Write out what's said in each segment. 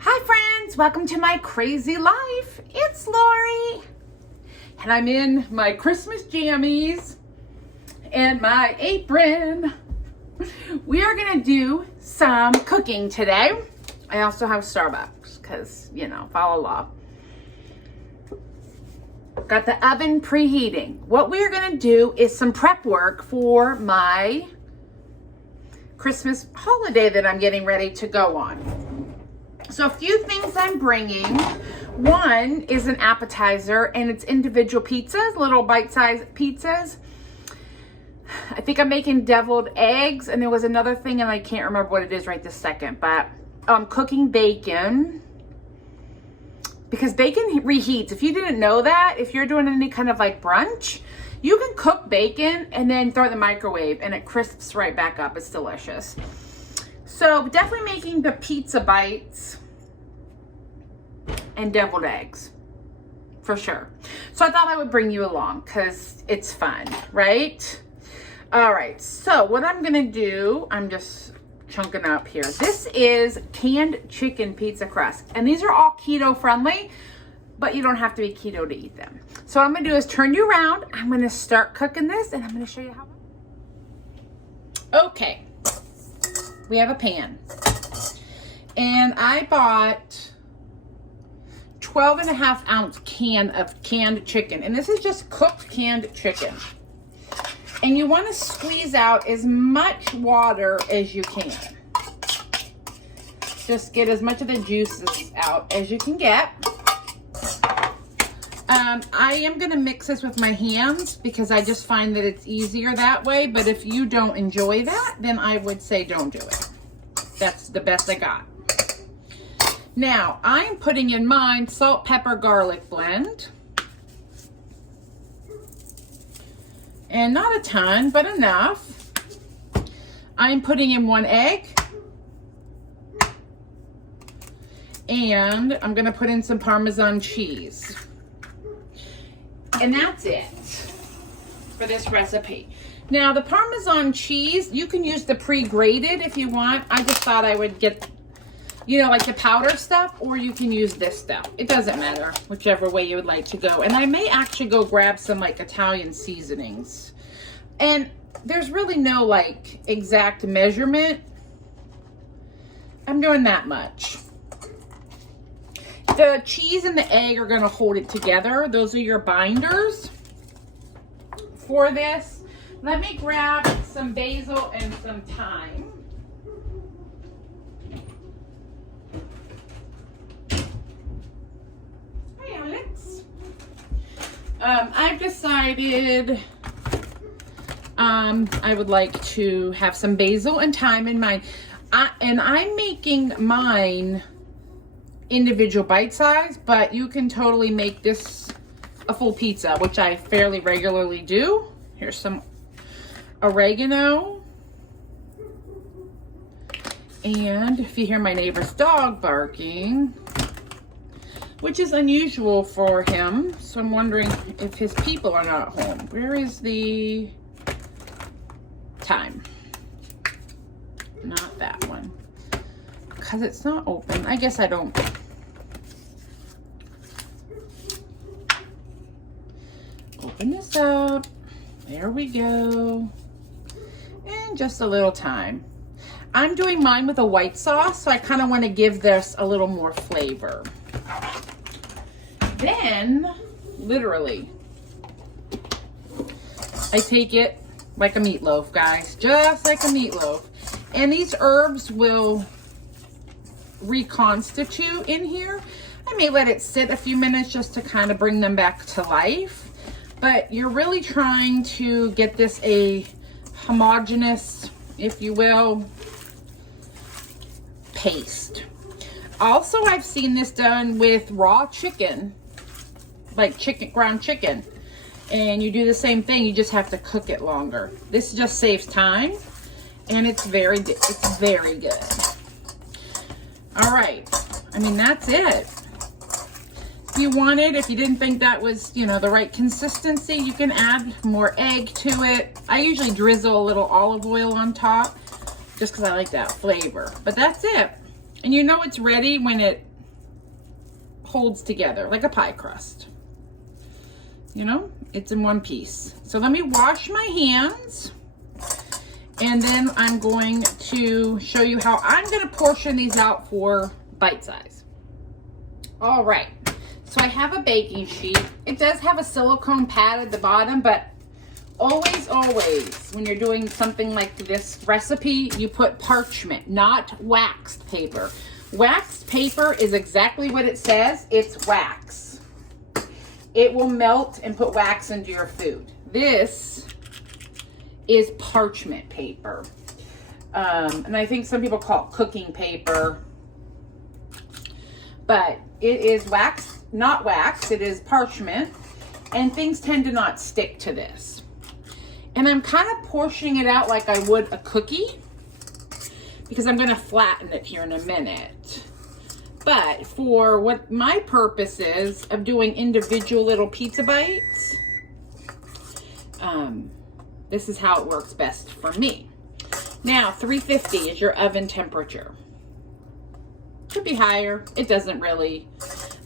Hi friends, welcome to my crazy life. It's Lori. And I'm in my Christmas jammies and my apron. We are gonna do some cooking today. I also have Starbucks because, you know, follow law. Got the oven preheating. What we're gonna do is some prep work for my Christmas holiday that I'm getting ready to go on. So a few things I'm bringing. One is an appetizer and it's individual pizzas, little bite-sized pizzas. I think I'm making deviled eggs, and there was another thing and I can't remember what it is right this second, but I'm cooking bacon because bacon reheats. If you didn't know that, if you're doing any kind of like brunch, you can cook bacon and then throw it in the microwave and it crisps right back up. It's delicious. So definitely making the pizza bites and deviled eggs for sure. So I thought I would bring you along because it's fun, right? All right, so what I'm gonna do, I'm just chunking up here. This is canned chicken pizza crust, and these are all keto friendly, but you don't have to be keto to eat them. So what I'm gonna do is turn you around. I'm gonna start cooking this and I'm gonna show you how. Okay. We have a pan, and I bought 12.5-ounce can of canned chicken, and this is just cooked canned chicken. And you want to squeeze out as much water as you can. Just get as much of the juices out as you can get. I am going to mix this with my hands because I just find that it's easier that way. But if you don't enjoy that, then I would say don't do it. That's the best I got. Now, I'm putting in mine salt, pepper, garlic blend. And not a ton, but enough. I'm putting in 1 egg. And I'm going to put in some Parmesan cheese. And that's it for this recipe. Now, the Parmesan cheese, you can use the pre-grated if you want. I just thought I would get, you know, like the powder stuff, or you can use this stuff. It doesn't matter, whichever way you would like to go. And I may actually go grab some like Italian seasonings. And there's really no like exact measurement. I'm doing that much. The cheese and the egg are going to hold it together. Those are your binders for this. Let me grab some basil and some thyme. Hi, Alex. I've decided I would like to have some basil and thyme in mine. And I'm making mine individual bite size, but you can totally make this a full pizza, which I fairly regularly do. Here's some oregano. And if you hear my neighbor's dog barking, which is unusual for him, so I'm wondering if his people are not home. Where is the thyme? Not that one. Because it's not open. I guess I don't. Open this up. There we go. And just a little thyme. I'm doing mine with a white sauce, so I kind of want to give this a little more flavor. Then, literally, I take it like a meatloaf, guys. Just like a meatloaf. And these herbs will reconstitute in here. I may let it sit a few minutes just to kind of bring them back to life. But you're really trying to get this a homogeneous, if you will, paste. Also, I've seen this done with raw chicken, like ground chicken. And you do the same thing, you just have to cook it longer. This just saves time, and it's very good. It's very good. All right, I mean, that's it. If you wanted, if you didn't think that was, you know, the right consistency, you can add more egg to it. I usually drizzle a little olive oil on top just because I like that flavor. But that's it. And you know it's ready when it holds together like a pie crust. You know, it's in one piece. So let me wash my hands, and then I'm going to show you how I'm going to portion these out for bite size. All right, so I have a baking sheet. It does have a silicone pad at the bottom, but always, when you're doing something like this recipe, you put parchment, not waxed paper. Waxed paper is exactly what it says. It's wax. It will melt and put wax into your food. This is parchment paper. And I think some people call it cooking paper. But it is wax, not wax. It is parchment. And things tend to not stick to this. And I'm kind of portioning it out like I would a cookie, because I'm going to flatten it here in a minute. But for what my purpose is of doing individual little pizza bites, this is how it works best for me. Now, 350 is your oven temperature. Could be higher. It doesn't really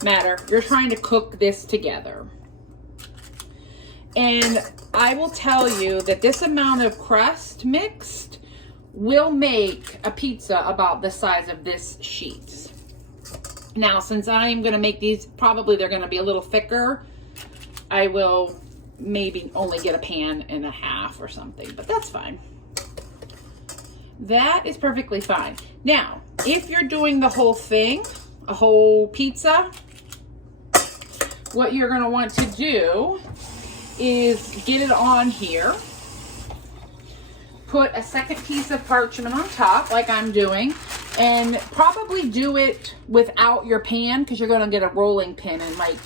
matter. You're trying to cook this together. And I will tell you that this amount of crust mixed will make a pizza about the size of this sheet. Now, since I'm going to make these, probably they're going to be a little thicker, I will maybe only get a pan and a half or something, but that's fine. That is perfectly fine. Now, if you're doing the whole thing, a whole pizza, what you're going to want to do is get it on here. Put a second piece of parchment on top, like I'm doing, and probably do it without your pan, because you're going to get a rolling pin, and like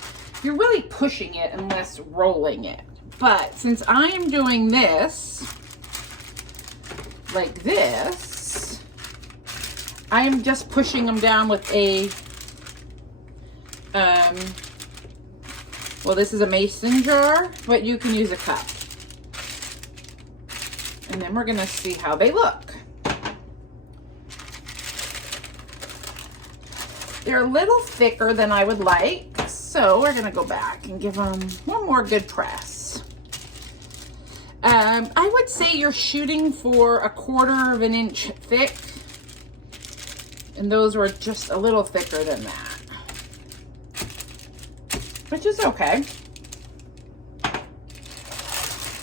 you're really pushing it unless rolling it. But since I am doing this like this, I am just pushing them down with a well, this is a mason jar, but you can use a cup. And then we're going to see how they look. They're a little thicker than I would like, so we're going to go back and give them one more good press. I would say you're shooting for 1/4 of an inch thick, and those were just a little thicker than that, which is okay.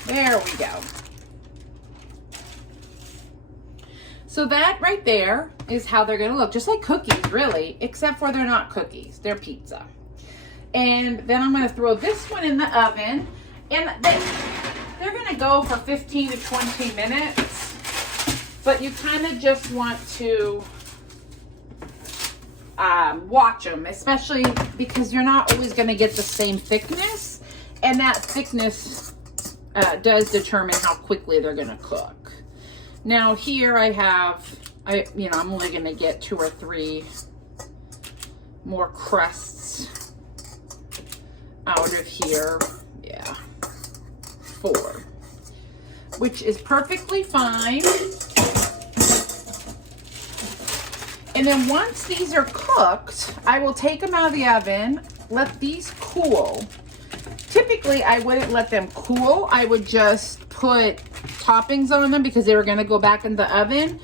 There we go. So that right there is how they're going to look, just like cookies, really, except for they're not cookies, they're pizza. And then I'm going to throw this one in the oven, and they're going to go for 15 to 20 minutes, but you kind of just want to watch them, especially because you're not always going to get the same thickness, and that thickness does determine how quickly they're going to cook. Now here I'm only going to get 2 or 3 more crusts out of here. Yeah, 4, which is perfectly fine. And then once these are cooked, I will take them out of the oven, let these cool. Typically, I wouldn't let them cool. I would just put toppings on them because they were going to go back in the oven.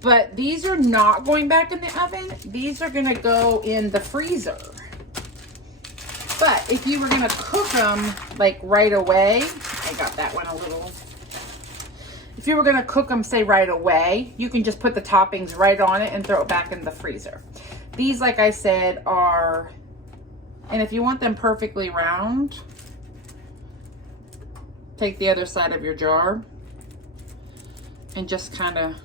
But these are not going back in the oven. These are going to go in the freezer. But if you were going to cook them like right away, I got that one a little. If you were going to cook them, say right away, you can just put the toppings right on it and throw it back in the freezer. These, like I said, are, and if you want them perfectly round, take the other side of your jar and just kind of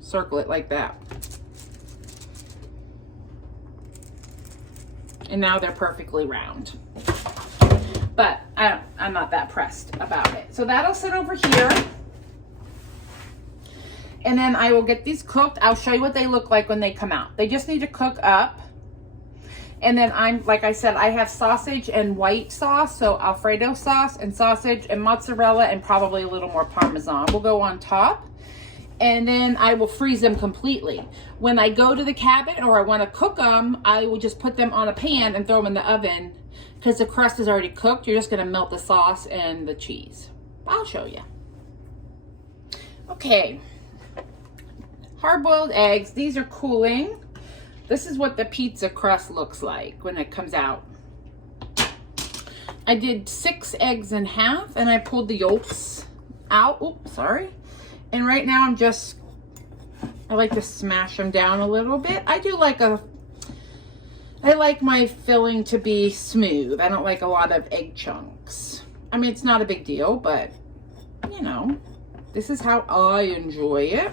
circle it like that. And now they're perfectly round. But I'm not that pressed about it. So that'll sit over here. And then I will get these cooked. I'll show you what they look like when they come out. They just need to cook up. And then like I said, I have sausage and white sauce. So Alfredo sauce and sausage and mozzarella and probably a little more Parmesan will go on top. and then I will freeze them completely. When I go to the cabin or I want to cook them, I will just put them on a pan and throw them in the oven because the crust is already cooked. You're just going to melt the sauce and the cheese. I'll show you. Okay, hard-boiled eggs. These are cooling. This is what the pizza crust looks like when it comes out. I did 6 eggs in half and I pulled the yolks out. Oops, sorry. And right now I like to smash them down a little bit. I like my filling to be smooth. I don't like a lot of egg chunks. I mean, it's not a big deal, but you know, this is how I enjoy it.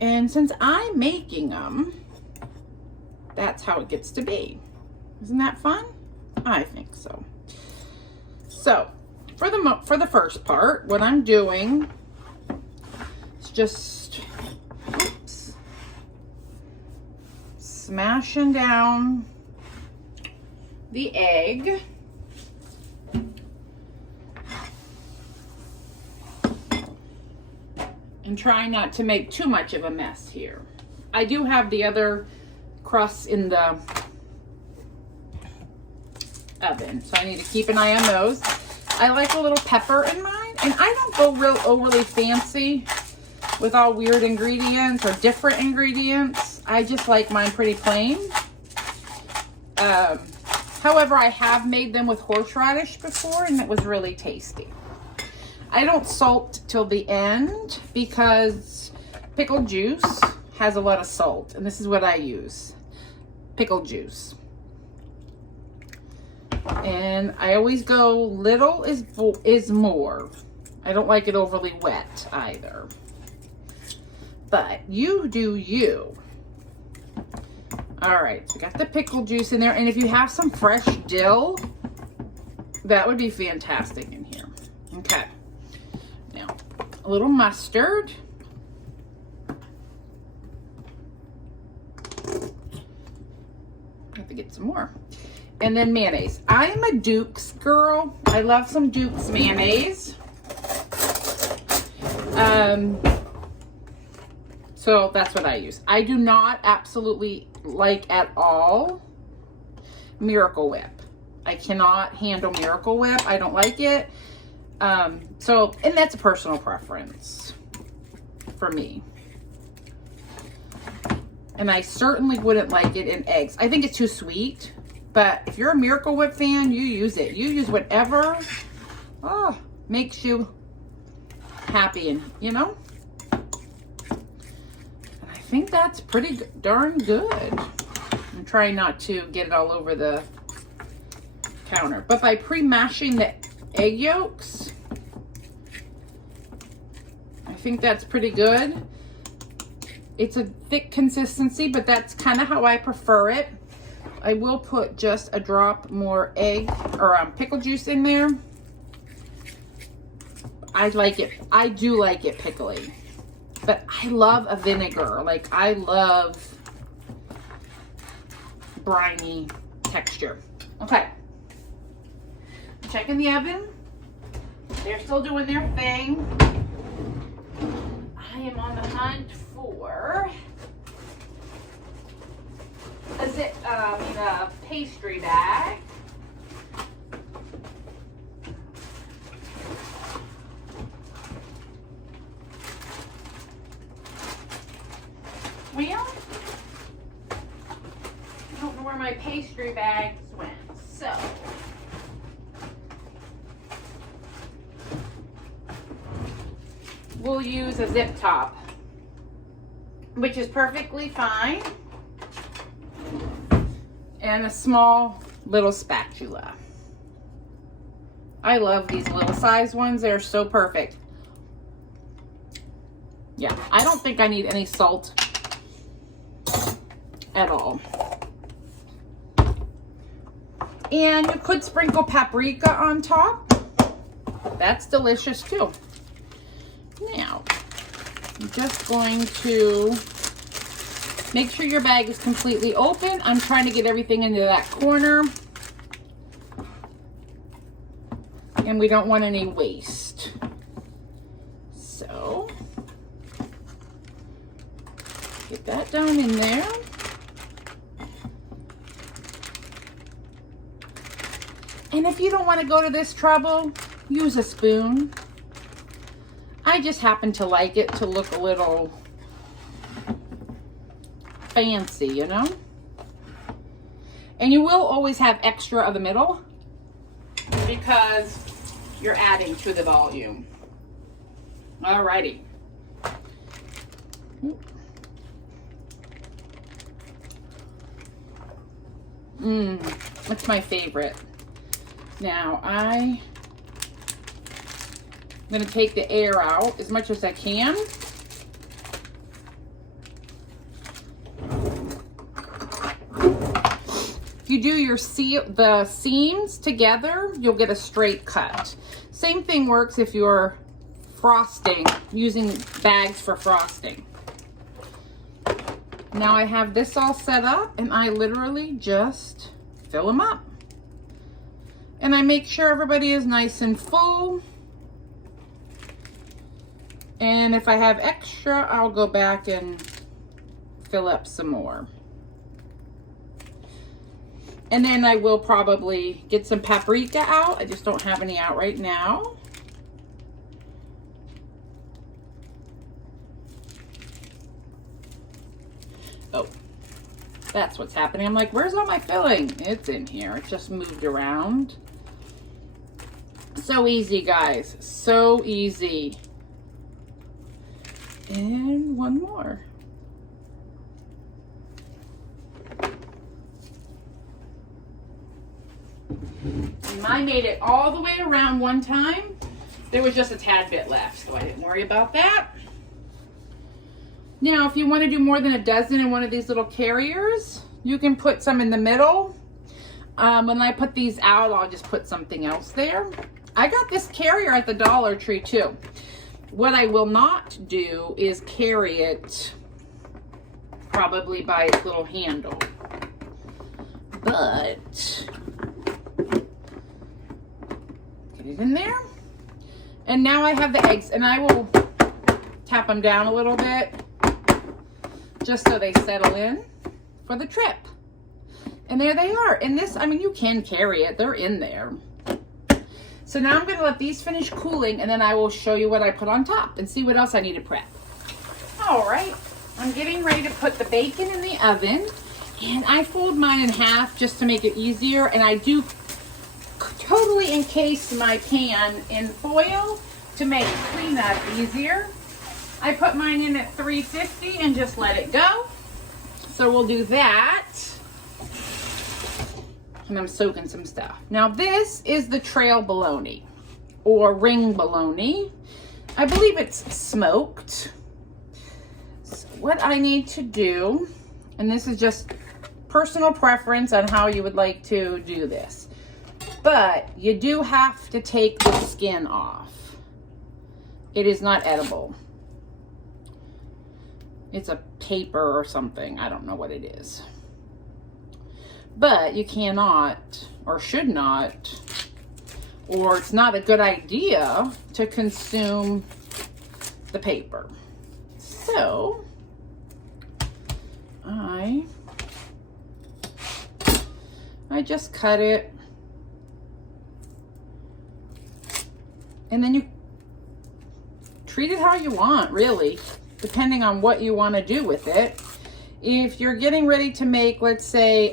And since I'm making them, that's how it gets to be. Isn't that fun? I think so. So, for the first part, what I'm doing is just smashing down the egg. And trying not to make too much of a mess here. I do have the other crusts in the oven, so I need to keep an eye on those. I like a little pepper in mine, and I don't go real overly fancy with all weird ingredients or different ingredients. I just like mine pretty plain. However, I have made them with horseradish before, and it was really tasty. I don't salt till the end because pickled juice has a lot of salt, and this is what I use, pickled juice. And I always go little is more. I don't like it overly wet either. But you do you. All right, so got the pickle juice in there, and if you have some fresh dill, that would be fantastic in here. Okay. Now, a little mustard. I have to get some more. And then mayonnaise. I am a Duke's girl. I love some Duke's mayonnaise. So that's what I use. I do not absolutely like at all Miracle Whip. I cannot handle Miracle Whip. I don't like it. And that's a personal preference for me. And I certainly wouldn't like it in eggs. I think it's too sweet. But if you're a Miracle Whip fan, you use it. You use whatever makes you happy, and you know. And I think that's pretty darn good. I'm trying not to get it all over the counter. But by pre-mashing the egg yolks, I think that's pretty good. It's a thick consistency, but that's kind of how I prefer it. I will put just a drop more egg or pickle juice in there. I like it. I do like it pickly, but I love a vinegar. Like, I love briny texture. Okay. Checking the oven. They're still doing their thing. I am on the hunt for a pastry bag. Well, I don't know where my pastry bags went, so we'll use a zip top, which is perfectly fine. And a small little spatula. I love these little size ones. They're so perfect. Yeah, I don't think I need any salt at all. And you could sprinkle paprika on top. That's delicious too. Now, I'm just going to make sure your bag is completely open. I'm trying to get everything into that corner. And we don't want any waste. So, that down in there. And if you don't want to go to this trouble, use a spoon. I just happen to like it to look a little fancy, you know? And you will always have extra of the middle because you're adding to the volume. Alrighty. That's my favorite. Now I'm going to take the air out as much as I can. If you do the seams together, you'll get a straight cut. Same thing works if you're frosting, using bags for frosting. Now I have this all set up and I literally just fill them up. And I make sure everybody is nice and full. And if I have extra, I'll go back and fill up some more. And then I will probably get some paprika out. I just don't have any out right now. Oh, that's what's happening. I'm like, where's all my filling? It's in here. It just moved around. So easy, guys. So easy. And one more. I made it all the way around one time. There was just a tad bit left, so I didn't worry about that. Now, if you want to do more than a dozen in one of these little carriers, you can put some in the middle. When I put these out, I'll just put something else there. I got this carrier at the Dollar Tree too. What I will not do is carry it probably by its little handle. But get it in there. And now I have the eggs, and I will tap them down a little bit just so they settle in for the trip. And there they are. And this, I mean, you can carry it. They're in there. So now I'm going to let these finish cooling, and then I will show you what I put on top and see what else I need to prep. All right. I'm getting ready to put the bacon in the oven, and I fold mine in half just to make it easier. And I do totally encase my pan in foil to make cleanup easier. I put mine in at 350 and just let it go. So we'll do that. And I'm soaking some stuff. Now this is the trail bologna or ring bologna. I believe it's smoked. So what I need to do, and this is just personal preference on how you would like to do this, but you do have to take the skin off. It is not edible. It's a paper or something. I don't know what it is. But you cannot, or should not, or it's not a good idea to consume the paper. So, I just cut it. And then you treat it how you want, really, depending on what you want to do with it. If you're getting ready to make, let's say,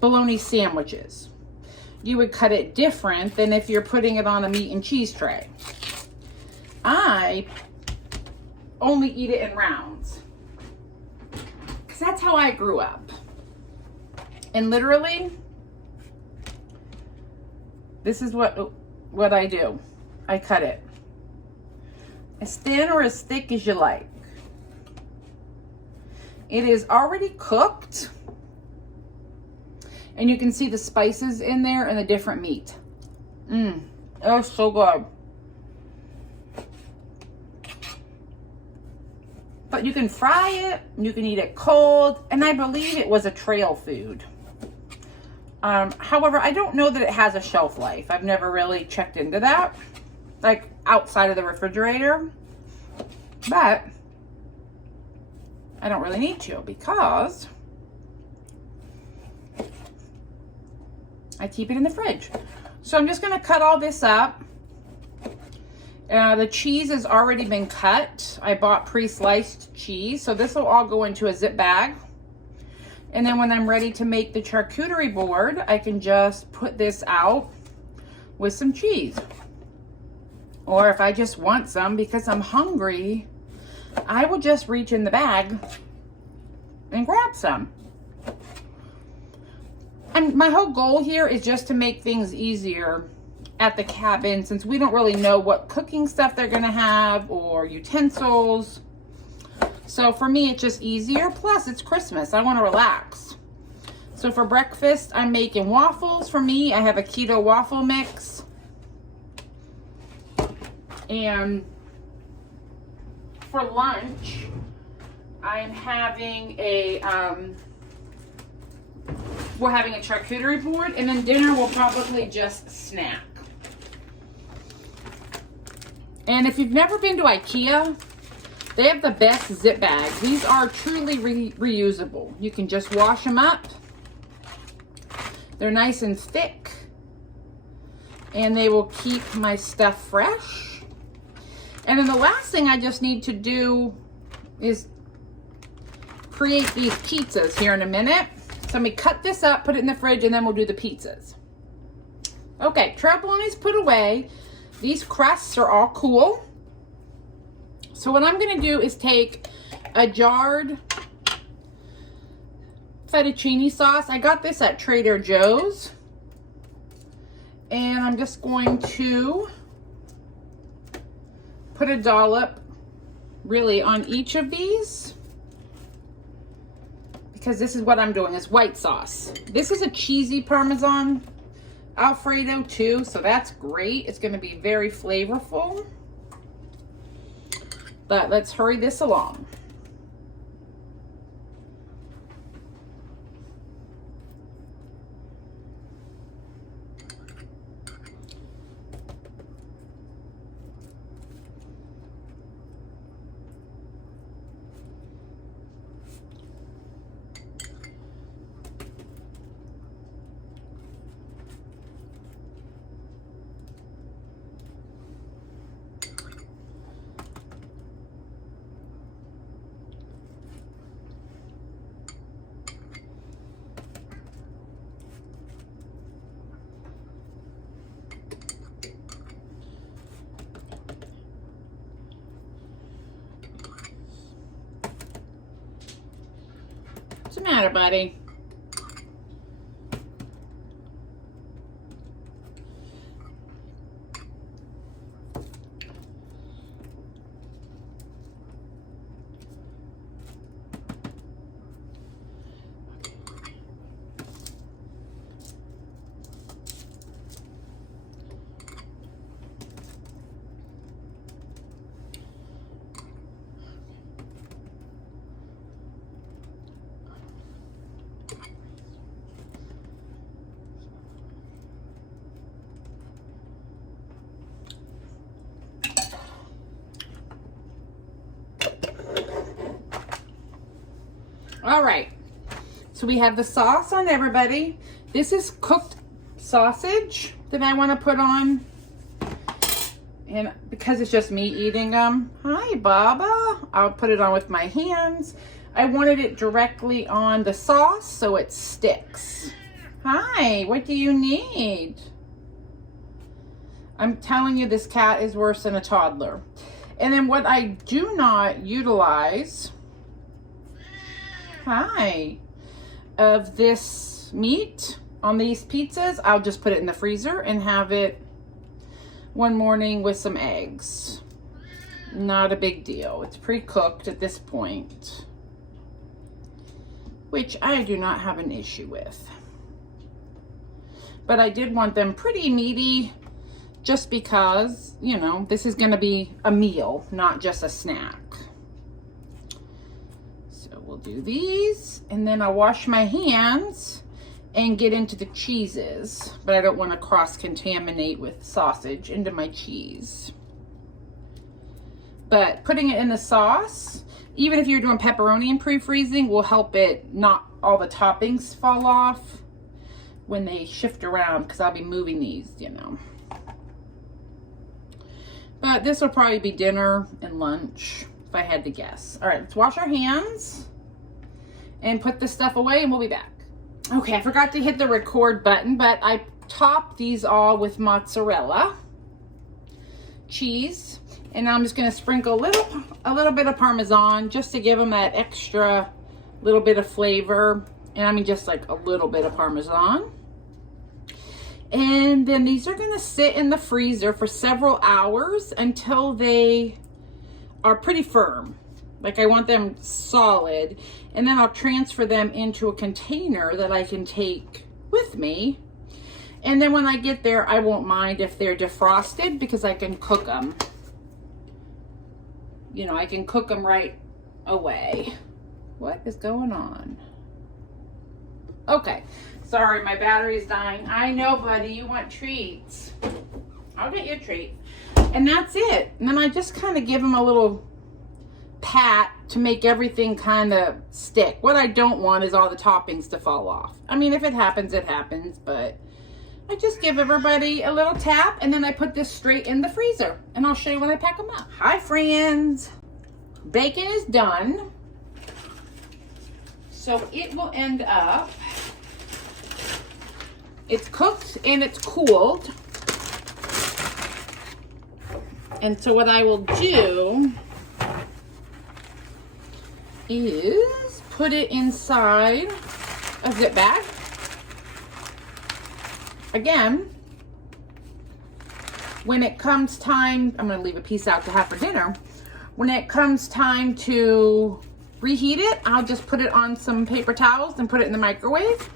bologna sandwiches, you would cut it different than if you're putting it on a meat and cheese tray. I only eat it in rounds because that's how I grew up. And literally, this is what I do. I cut it as thin or as thick as you like. It is already cooked, and you can see the spices in there and the different meat. Oh, so good. But you can fry it, you can eat it cold, and I believe it was a trail food. However, I don't know that it has a shelf life. I've never really checked into that, like outside of the refrigerator, but I don't really need to because I keep it in the fridge. So I'm just gonna cut all this up. The cheese has already been cut. I bought pre-sliced cheese, so this will all go into a zip bag. And then when I'm ready to make the charcuterie board, I can just put this out with some cheese. Or if I just want some because I'm hungry, I will just reach in the bag and grab some. And my whole goal here is just to make things easier at the cabin, since we don't really know what cooking stuff they're gonna have or utensils. So for me, it's just easier. Plus, it's Christmas. I want to relax. So for breakfast, I'm making waffles for me. I have a keto waffle mix. And for lunch, I'm having we're having a charcuterie board, and then dinner we'll probably just snack. And if you've never been to IKEA, they have the best zip bags. These are truly reusable. You can just wash them up. They're nice and thick, and they will keep my stuff fresh. And then the last thing I just need to do is create these pizzas here in a minute. So let me cut this up, put it in the fridge, and then we'll do the pizzas. Okay, trail bologna's put away. These crusts are all cool. So what I'm gonna do is take a jarred fettuccine sauce. I got this at Trader Joe's. And I'm just going to put a dollop really on each of these, because this is what I'm doing, is white sauce. This is a cheesy Parmesan Alfredo too, so that's great. It's gonna be very flavorful. But let's hurry this along. What's the matter, buddy? All right, so we have the sauce on everybody. This is cooked sausage that I want to put on, and because it's just me eating them. Hi, Baba. I'll put it on with my hands. I wanted it directly on the sauce so it sticks. Hi, what do you need? I'm telling you, this cat is worse than a toddler. And then what I do not utilize, hi, of this meat on these pizzas, I'll just put it in the freezer and have it one morning with some eggs. Not a big deal. It's pre-cooked at this point, which I do not have an issue with. But I did want them pretty meaty, just because, you know, this is gonna be a meal, not just a snack. So we'll do these, and then I'll wash my hands and get into the cheeses, but I don't want to cross-contaminate with sausage into my cheese. But putting it in the sauce even if you're doing pepperoni and pre-freezing, will help it not all the toppings fall off when they shift around, because I'll be moving these, you know. But this will probably be dinner and lunch if I had to guess. All right, let's wash our hands and put this stuff away, and we'll be back. Okay, I forgot to hit the record button, but I topped these all with mozzarella cheese, and I'm just going to sprinkle a little bit of Parmesan just to give them that extra little bit of flavor. And I mean just like a little bit of Parmesan. And then these are going to sit in the freezer for several hours until they are pretty firm. Like, I want them solid, and then I'll transfer them into a container that I can take with me. And then when I get there, I won't mind if they're defrosted, because I can cook them. You know, I can cook them right away. What is going on? Okay, sorry, my battery's dying. I know, buddy, you want treats. I'll get you a treat. And that's it. And then I just kind of give them a little pat to make everything kind of stick. What I don't want is all the toppings to fall off. I mean, if it happens, it happens, but I just give everybody a little tap, and then I put this straight in the freezer, and I'll show you when I pack them up. Hi, friends. Bacon is done. So it will end up, it's cooked and it's cooled. And so what I will do is put it inside a zip bag. Again, when it comes time, I'm going to leave a piece out to have for dinner. When it comes time to reheat it, I'll just put it on some paper towels and put it in the microwave,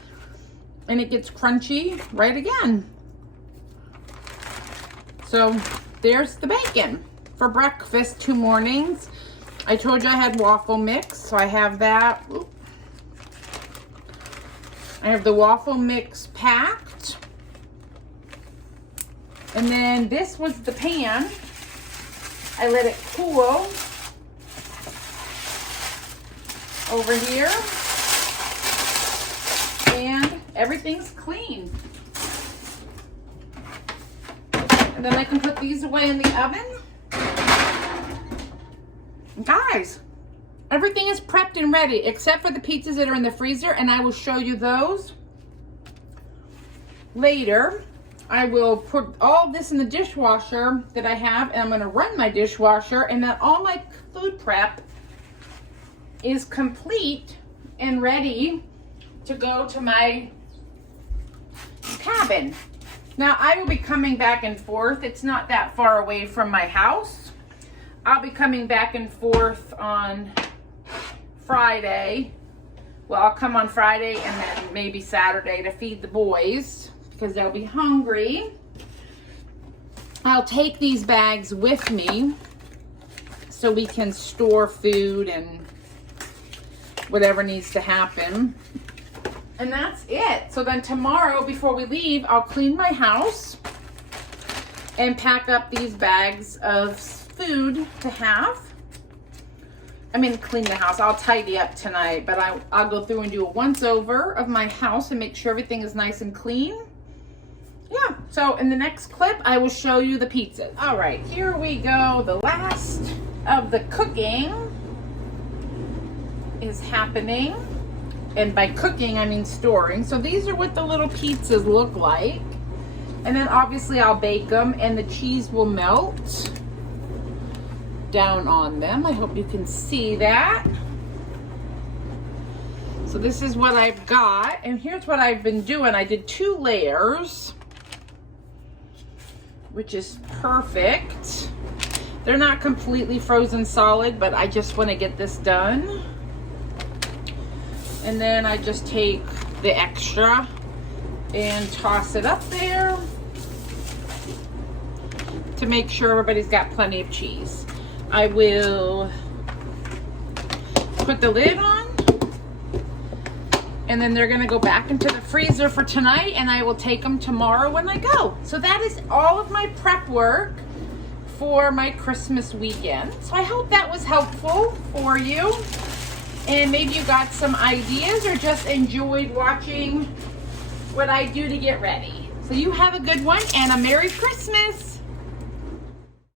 and it gets crunchy right again. So there's the bacon for breakfast 2 mornings. I told you I had waffle mix, so I have that. I have the waffle mix packed. And then this was the pan. I let it cool over here. And everything's clean. And then I can put these away in the oven. Guys, everything is prepped and ready except for the pizzas that are in the freezer, and I will show you those later. I will put all this in the dishwasher that I have, and I'm going to run my dishwasher, and then all my food prep is complete and ready to go to my cabin. Now, I will be coming back and forth. It's not that far away from my house. I'll be coming back and forth on Friday. Well, I'll come on Friday and then maybe Saturday to feed the boys, because they'll be hungry. I'll take these bags with me so we can store food and whatever needs to happen. And that's it. So then tomorrow, before we leave, I'll clean my house and pack up these bags of food to have. I mean, clean the house. I'll tidy up tonight, but I'll go through and do a once over of my house and make sure everything is nice and clean. Yeah, so in the next clip, I will show you the pizzas. All right, here we go. The last of the cooking is happening. And by cooking, I mean storing. So these are what the little pizzas look like. And then obviously I'll bake them, and the cheese will melt down on them. I hope you can see that. So this is what I've got. And here's what I've been doing. I did 2 layers, which is perfect. They're not completely frozen solid, but I just want to get this done. And then I just take the extra and toss it up there to make sure everybody's got plenty of cheese. I will put the lid on, and then they're gonna go back into the freezer for tonight, and I will take them tomorrow when I go. So that is all of my prep work for my Christmas weekend. So I hope that was helpful for you. And maybe you got some ideas or just enjoyed watching what I do to get ready. So you have a good one and a Merry Christmas.